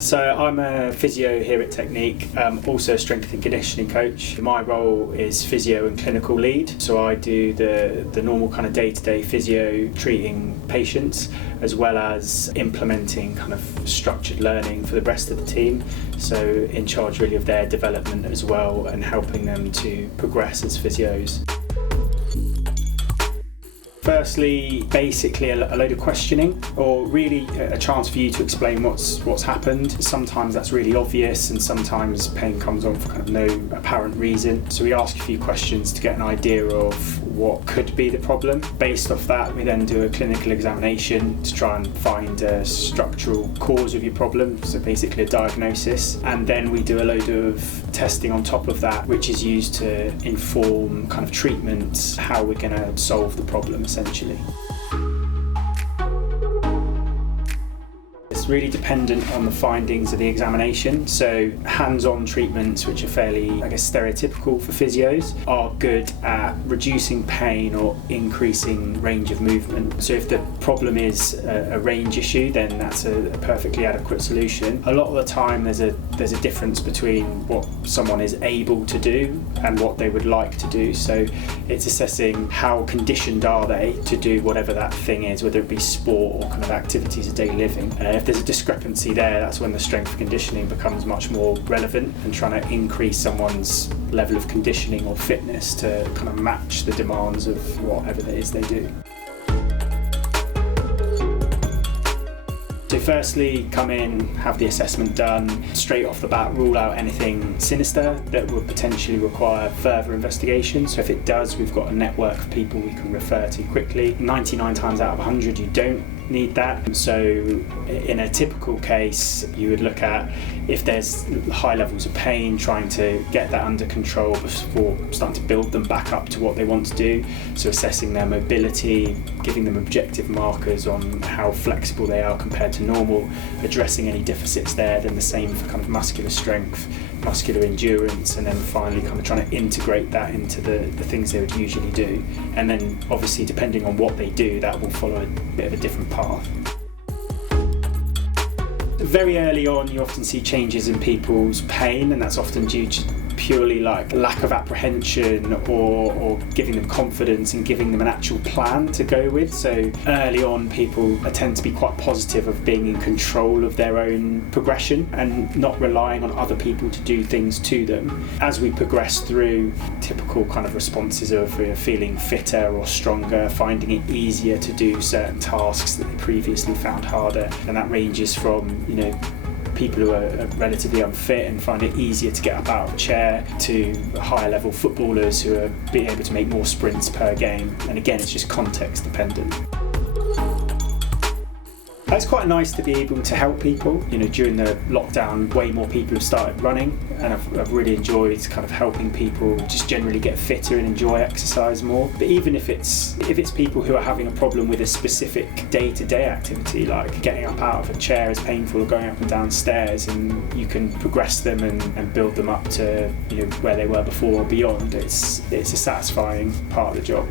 So I'm a physio here at Technique, also a strength and conditioning coach. My role is physio and clinical lead, so I do the normal kind of day-to-day physio treating patients, as well as implementing kind of structured learning for the rest of the team. So in charge really of their development as well and helping them to progress as physios. Firstly, basically a load of questioning, or really a chance for you to explain what's happened. Sometimes that's really obvious, and sometimes pain comes on for kind of no apparent reason. So we ask a few questions to get an idea of what could be the problem. Based off that, we then do a clinical examination to try and find a structural cause of your problem, so basically a diagnosis. And then we do a load of testing on top of that, which is used to inform kind of treatments, how we're going to solve the problem essentially. It's really dependent on the findings of the examination. So hands-on treatments, which are fairly, stereotypical for physios, are good at reducing pain or increasing range of movement. So if the problem is a range issue, then that's a perfectly adequate solution. A lot of the time there's a difference between what someone is able to do and what they would like to do. So it's assessing how conditioned are they to do whatever that thing is, whether it be sport or kind of activities of daily living. If there's a discrepancy there, that's when the strength conditioning becomes much more relevant, and trying to increase someone's level of conditioning or fitness to kind of match the demands of whatever it is they do. So firstly, come in, have the assessment done, straight off the bat rule out anything sinister that would potentially require further investigation. So if it does, we've got a network of people we can refer to quickly. 99 times out of 100 you don't need that. So in a typical case, you would look at if there's high levels of pain, trying to get that under control before starting to build them back up to what they want to do. So assessing their mobility, giving them objective markers on how flexible they are compared to normal, addressing any deficits there, then the same for kind of muscular strength, muscular endurance, and then finally kind of trying to integrate that into the things they would usually do. And then obviously depending on what they do, that will follow a bit of a different path. Very early on you often see changes in people's pain, and that's often due to purely like lack of apprehension or giving them confidence and giving them an actual plan to go with. So early on people tend to be quite positive of being in control of their own progression and not relying on other people to do things to them. As we progress through, typical kind of responses of feeling fitter or stronger, finding it easier to do certain tasks that they previously found harder, and that ranges from people who are relatively unfit and find it easier to get up out of a chair, to higher level footballers who are being able to make more sprints per game. And again, it's just context dependent. It's quite nice to be able to help people. During the lockdown, way more people have started running, and I've really enjoyed kind of helping people just generally get fitter and enjoy exercise more. But even if it's people who are having a problem with a specific day-to-day activity, like getting up out of a chair is painful, or going up and down stairs, and you can progress them and build them up to where they were before or beyond, it's a satisfying part of the job.